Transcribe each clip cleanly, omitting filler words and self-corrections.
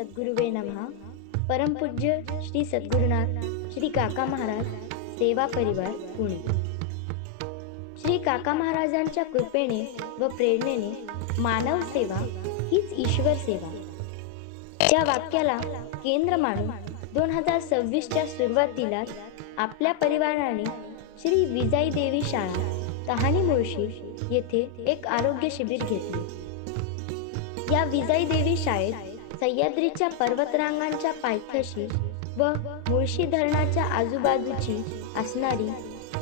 सद्गुरुवे नमः. परमपूज्य श्री सद्गुरुनाथ श्री काका महाराज सेवा परिवार पुणे. श्री काका महाराजांच्या कृपेने व प्रेरणेने मानव सेवा हीच ईश्वर सेवा या वाक्याला केंद्र मानून 2026च्या सुरुवातीला आपल्या परिवाराने श्री विजाई देवी शाळा तहानी मुळशी येथे एक आरोग्य शिबिर घेतले. या विजाई देवी शाळेत सह्याद्रीच्या पर्वतरांगांच्या पायथ्याशी व मुळशी धरणाच्या आजूबाजूची असणारी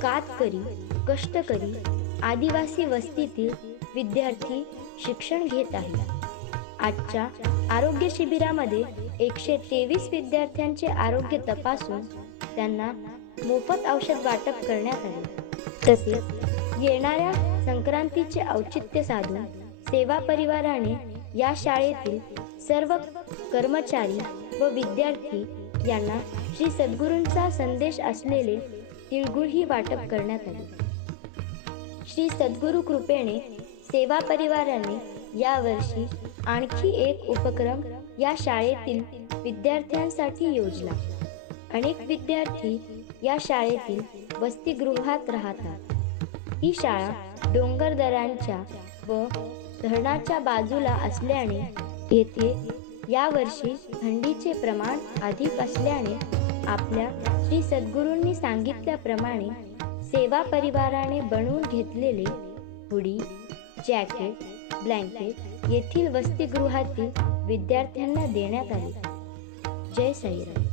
कातकरी, कष्टकरी, आदिवासी वस्तीतील विद्यार्थी शिक्षण घेत आहेत. आजच्या आरोग्य शिबिरामध्ये 123 विद्यार्थ्यांचे आरोग्य तपासून त्यांना मोफत औषध वाटप करण्यात आले. तसेच येणाऱ्या संक्रांतीचे औचित्य साधून सेवा परिवाराने या शाळेतील सर्व कर्मचारी व विद्यार्थी यांना श्री सद्गुरूंचा संदेश असलेले तिळगुळही वाटप करण्यात आले. श्री सद्गुरू कृपेने सेवा परिवाराने यावर्षी आणखी एक उपक्रम या शाळेतील विद्यार्थ्यांसाठी योजला. अनेक विद्यार्थी या शाळेतील वसतिगृहात राहतात. ही शाळा डोंगरदऱ्यांच्या व धरणाच्या बाजूला असल्याने येथे यावर्षी थंडीचे प्रमाण अधिक असल्याने आपल्या श्री सद्गुरूंनी सांगितल्याप्रमाणे सेवा परिवाराने बनवून घेतलेले हुडी, जॅकेट, ब्लँकेट येथील वसतिगृहातील विद्यार्थ्यांना देण्यात आले. जय साईराम.